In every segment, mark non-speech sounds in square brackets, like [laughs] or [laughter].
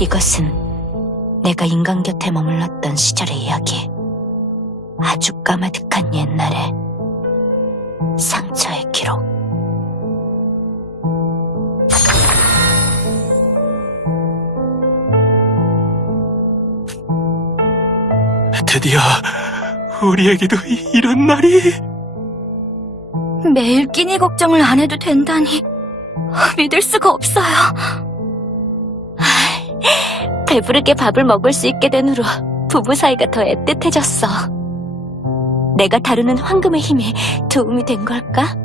이것은 내가 인간 곁에 머물렀던 시절의 이야기. 아주 까마득한 옛날에 상처의 기록. 드디어 우리에게도 이- 이런 날이 매일 끼니 걱정을 안 해도 된다니 믿을 수가 없어요. 배부르게 밥을 먹을 수 있게 된 후로 부부 사이가 더 애틋해졌어. 내가 다루는 황금의 힘이 도움이 된 걸까?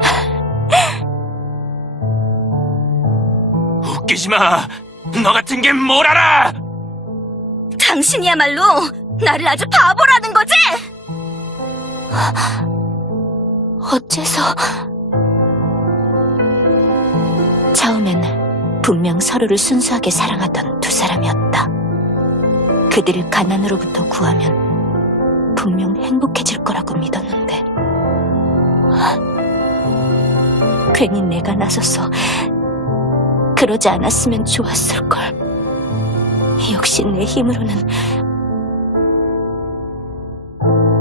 [laughs] 웃기지 마. 너 같은 게 뭘 알아? 당신이야말로 나를 아주 바보라는 거지? 어째서? 분명 서로를 순수하게 사랑하던 두 사람이었다. 그들을 가난으로부터 구하면 분명 행복해질 거라고 믿었는데. 괜히 내가 나서서 그러지 않았으면 좋았을 걸. 역시 내 힘으로는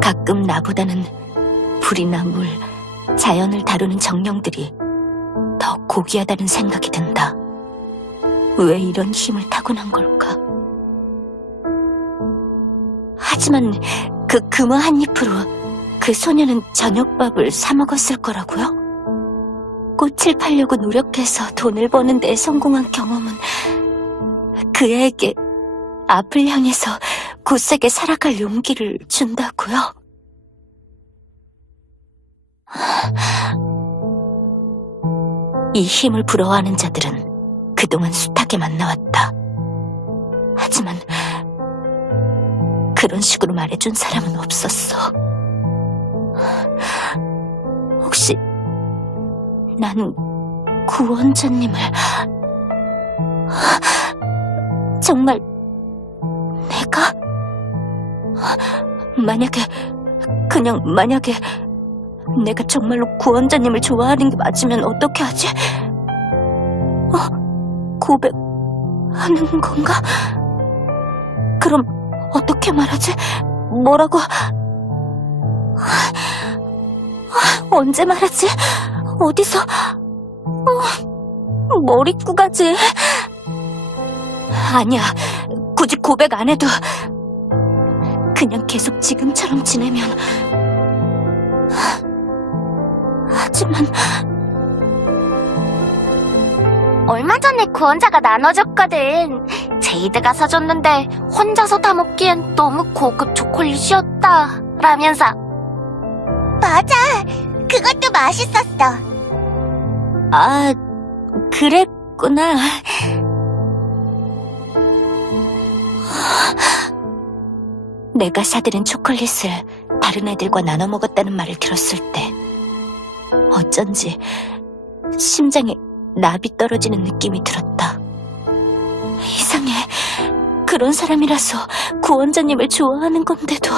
가끔 나보다는 불이나 물, 자연을 다루는 정령들이 더 고귀하다는 생각이 든다. 왜 이런 힘을 타고난 걸까? 하지만 그 금화 한 잎으로 그 소녀는 저녁밥을 사 먹었을 거라고요? 꽃을 팔려고 노력해서 돈을 버는 데 성공한 경험은 그 애에게 앞을 향해서 굳세게 살아갈 용기를 준다고요? 이 힘을 부러워하는 자들은 그동안 숱하게 만 나왔다. 하지만 그런 식으로 말해준 사람은 없었어. 혹시 난 구원자님을 정말 내가 만약에 그냥 만약에 내가 정말로 구원자님을 좋아하는 게 맞으면 어떻게 하지? 어? 고백하는 건가? 그럼 어떻게 말하지? 뭐라고? 언제 말하지? 어디서? 어, 뭘 입고 가지? 아니야, 굳이 고백 안 해도 그냥 계속 지금처럼 지내면 하지만 얼마 전에 구원자가 나눠줬거든. 제이드가 사줬는데 혼자서 다 먹기엔 너무 고급 초콜릿이었다. 라면서. 맞아. 그것도 맛있었어. 아 그랬구나. 내가 사들인 초콜릿을 다른 애들과 나눠 먹었다는 말을 들었을 때 어쩐지 심장에 납이 떨어지는 느낌이 들었다. 이상해. 그런 사람이라서 구원자님을 좋아하는 건데도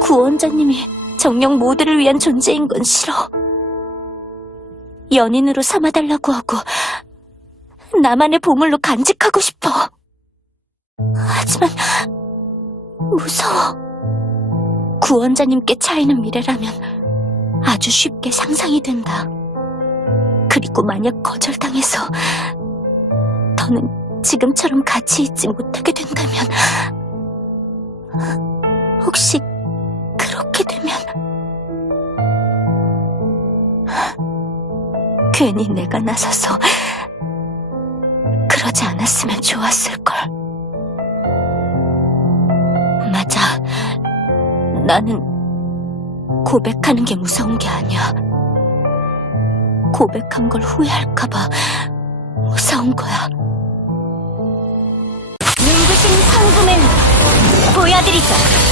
구원자님이 정령 모두를 위한 존재인 건 싫어. 연인으로 삼아달라고 하고 나만의 보물로 간직하고 싶어. 하지만 무서워. 구원자님께 차이는 미래라면 아주 쉽게 상상이 된다. 그리고 만약 거절당해서 더는 지금처럼 같이 있지 못하게 된다면 혹시 그렇게 되면 괜히 내가 나서서 그러지 않았으면 좋았을걸. 맞아. 나는 고백하는 게 무서운 게 아니야. 고백한 걸 후회할까봐 무서운 거야. 눈부신 황금을 보여드리죠.